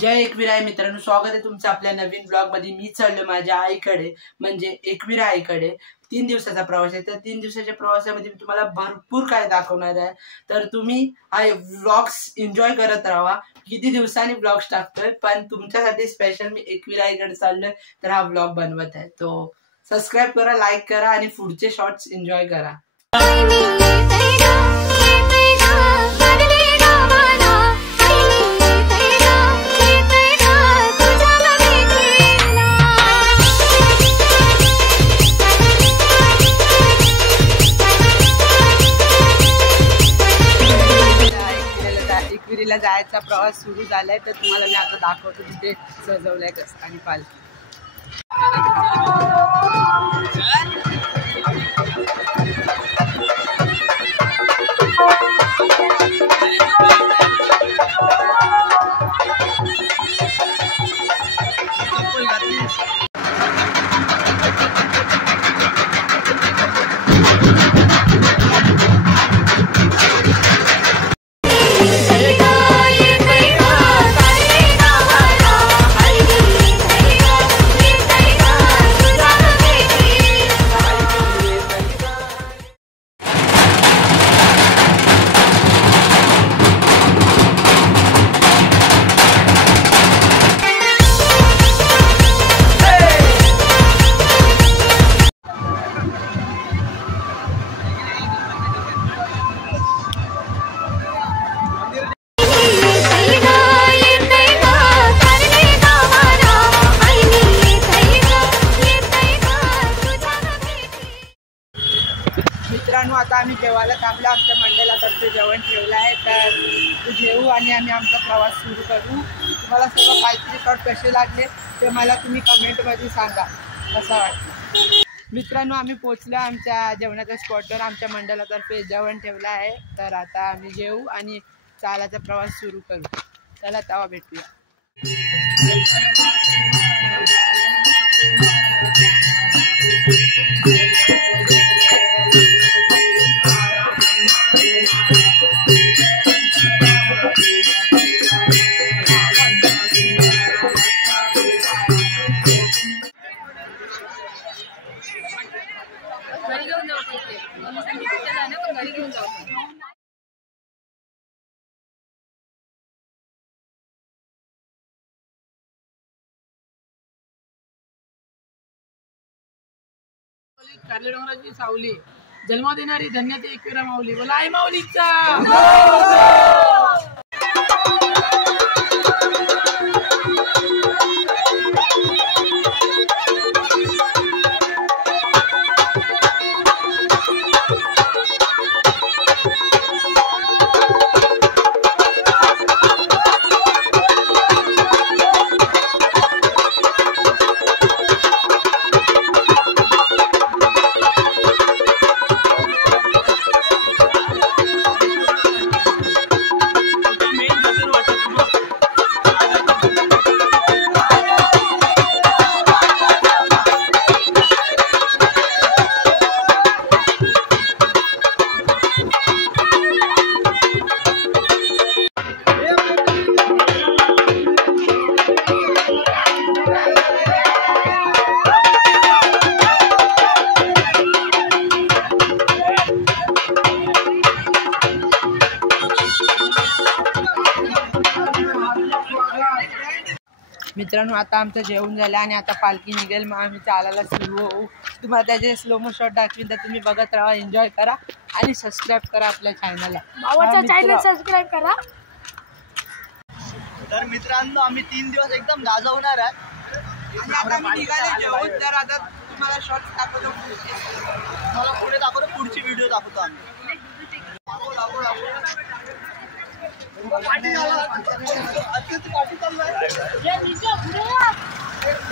जय एकविरा मित्रांनो, स्वागत आहे तुमचं आपल्या नवीन ब्लॉग मध्ये। मी चाललो माझ्या आईकडे, म्हणजे एकविरा आईकडे। 3 दिवसाचा प्रवास आहे। तर 3 दिवसाच्या प्रवासामध्ये मी तुम्हाला भरपूर काय दाखवणार आहे। तर तुम्ही हा व्लॉग्स एन्जॉय करत राहा। किती दिवसांनी व्लॉग्स टाकतोय, पण तुमच्यासाठी स्पेशल मी एकविरा आईकडे चाललोय, तर हा व्लॉग बनवत आहे। तो सबस्क्राइब करा, लाईक करा आणि पुढचे शॉर्ट्स एन्जॉय करा। एकविरीला जायचा प्रवास सुरू झालाय। तर तुम्हाला मी आता दाखवतो तिथे सजवलंय कसं आणि पालखी। मित्रांनो, आता आम्ही जेवायला थांबलो। आमच्या मंडळातर्फे जेवण ठेवलं आहे, तर ते जेवू आणि आम्ही आमचा प्रवास सुरू करू। तुम्हाला सर्व पालखीचे शॉट कसे लागले ते मला तुम्ही कमेंटमध्ये सांगा, कसं वाटतं। मित्रांनो, आम्ही पोचलो आमच्या जेवणाच्या स्पॉटवर। आमच्या मंडळातर्फे जेवण ठेवलं आहे, तर आता आम्ही जेवू आणि चालाचा प्रवास सुरू करू। चला तेव्हा भेटूया। घरी घेऊन जाऊ तिथे सांगितलं जाणं, पण घरी घेऊन जाऊ। कारले डोंगराची सावली जन्म देणारी धन्याची एकविरा माऊली। बोला आई माऊलीचा। मित्रांनो, आता आमचं जेवण झालं आणि आता पालखी निघेल, मग आम्ही चालायला सुरू होऊ। तुम्हाला त्याचे स्लोमो शॉट दाखवीन, तर तुम्ही बघत राहा, एन्जॉय करा आणि सबस्क्राईब करा आपल्या चॅनलला। भावाचा चॅनल सबस्क्राइब करा। तर मित्रांनो, आम्ही 3 दिवस एकदम गाजवणार आहे आणि आता आम्ही निघाले जेवण। तर आता तुम्हाला शॉर्ट्स दाखवतो, मला पुढे दाखवतो, पुढची व्हिडिओ दाखवतो आम्ही।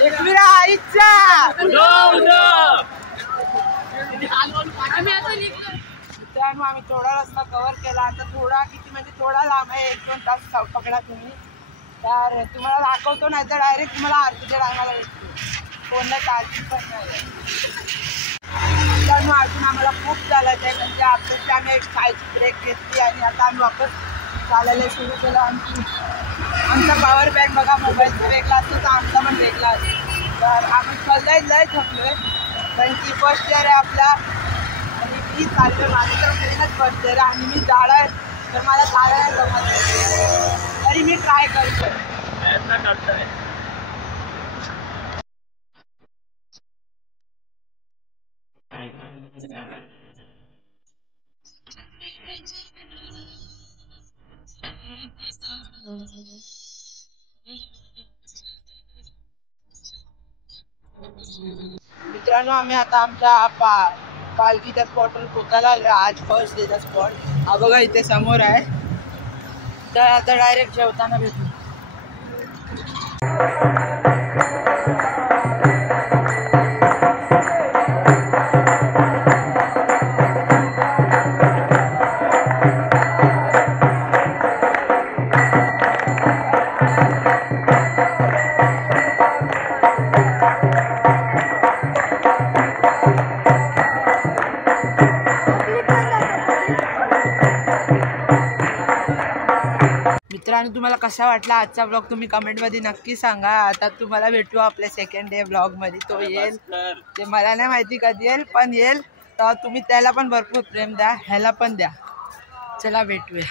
एकविरा आईचा। मित्रांनो, आम्ही थोडा रस्ता कव्हर केला। आता थोडा किती म्हणजे थोडा लांब आहे, 1-2 तास पकडा तुम्ही। तर तुम्हाला दाखवतो, नाही तर डायरेक्ट तुम्हाला आरतीच्या टायमाला येतो। कोणत्या तारखी पण नाही। मित्रांनो, अजून आम्हाला खूप चालायचं आहे, म्हणजे आता आम्ही एक खायची ब्रेक घेतली आणि आता आम्ही वापस चालायला सुरू केलं। आणखी आमचा पॉवर बँक बघा मोबाईलचा वेगळा असतो तर आमचा पण वेगळा असतो. तर आम्ही लय थकलोय कारण की फर्स्ट इयर आहे आपला आणि मी चाललोय माझं तर पूर्णच फर्स्ट इयर आणि मी जाणार तर मला जायला जमत नाही तरी मी ट्राय करतो. मित्रांनो आम्ही आता आमच्या पालखीच्या स्पॉटवर पोचायला आलो. आज फर्स्ट डेचा स्पॉट हा बघा इथे समोर आहे. तर आता डायरेक्ट जेवताना भेटू. मित्रांनो तुम्हाला कसा वाटला आजचा ब्लॉग तुम्ही कमेंटमध्ये नक्की सांगा. आता तुम्हाला भेटू आपल्या सेकंड डे ब्लॉगमध्ये. तो येईल ते मला नाही माहिती कधी येईल पण येईल. तर तुम्ही त्याला पण भरपूर प्रेम द्या ह्याला पण द्या. चला भेटूया.